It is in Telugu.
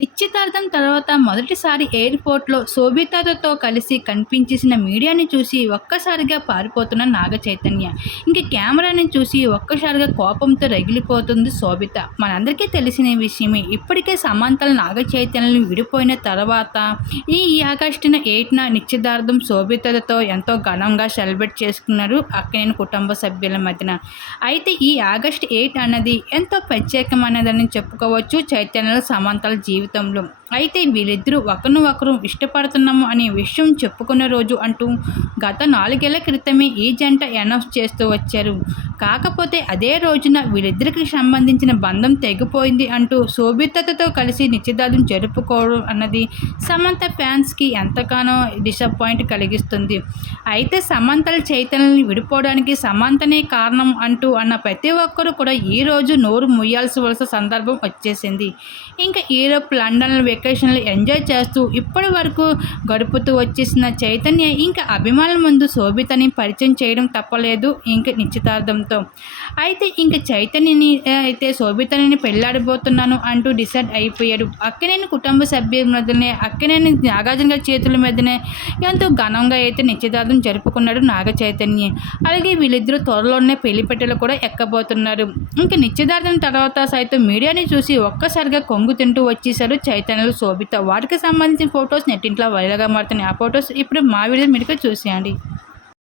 నిశ్చితార్థం తర్వాత మొదటిసారి ఎయిర్పోర్ట్లో శోభితతో కలిసి కనిపించేసిన మీడియాని చూసి ఒక్కసారిగా పారిపోతున్న నాగ చైతన్య ఇంక కెమెరాని చూసి ఒక్కసారిగా కోపంతో రగిలిపోతుంది శోభిత. మనందరికీ తెలిసిన విషయమే ఇప్పటికే సమాంతల నాగ చైతన్యని విడిపోయిన తర్వాత ఈ ఆగస్టున ఎయిట్న నిశ్చితార్థం శోభితతో ఎంతో ఘనంగా సెలబ్రేట్ చేసుకున్నారు అక్కని కుటుంబ సభ్యుల మధ్యన. అయితే ఈ ఆగస్ట్ ఎయిట్ అన్నది ఎంతో ప్రత్యేకమైనదని చెప్పుకోవచ్చు చైతన్యలో సమాంతల జీవితం జీవితంలో. అయితే వీళ్ళిద్దరూ ఒకరిని ఒకరు ఇష్టపడుతున్నాము అనే విషయం చెప్పుకున్న రోజు అంటూ గత నాలుగేళ్ళ క్రితమే ఈ జంట అనౌన్స్ చేస్తూ వచ్చారు. కాకపోతే అదే రోజున వీళ్ళిద్దరికి సంబంధించిన బంధం తెగిపోయింది అంటూ శోభితతో కలిసి నిశ్చితార్థం జరుపుకోవడం అన్నది సమంత ఫ్యాన్స్కి ఎంతగానో డిసప్పాయింట్ కలిగిస్తుంది. అయితే సమంతల చైతన్యాన్ని విడిపోవడానికి సమంతనే కారణం అంటూ అన్న ప్రతి ఒక్కరూ కూడా ఈరోజు నోరు ముయ్యాల్సి వలస సందర్భం వచ్చేసింది. ఇంకా ఈరోపు లండన్ వెకేషన్లు ఎంజాయ్ చేస్తూ ఇప్పటి వరకు గడుపుతూ వచ్చేసిన చైతన్య ఇంకా అభిమానుల ముందు శోభితని పరిచయం చేయడం తప్పలేదు ఇంక నిశ్చితార్థంతో. అయితే ఇంక చైతన్యని అయితే శోభితని పెళ్ళాడిపోతున్నాను అంటూ డిసైడ్ అయిపోయాడు. అక్కనేని కుటుంబ సభ్యుల మీదనే అక్కనేని నాగార్జున గారి చేతుల మీదనే ఎంతో ఘనంగా అయితే నిశ్చితార్థం జరుపుకున్నాడు నాగ చైతన్య అలాగే వీళ్ళిద్దరూ త్వరలోనే పెళ్ళి పెట్టెలు కూడా ఎక్కబోతున్నారు. ఇంకా నిశ్చితార్థం తర్వాత సైతం మీడియాని చూసి ఒక్కసారిగా కొంగు తింటూ వచ్చేసారు చైతన్యలు శోభిత. వాటికి సంబంధించిన ఫొటోస్ నెట్టింట్లో వైరల్గా మారుతున్నాయి. ఆ ఫొటోస్ ఇప్పుడు మా వీడియో మీరు చూసేయండి.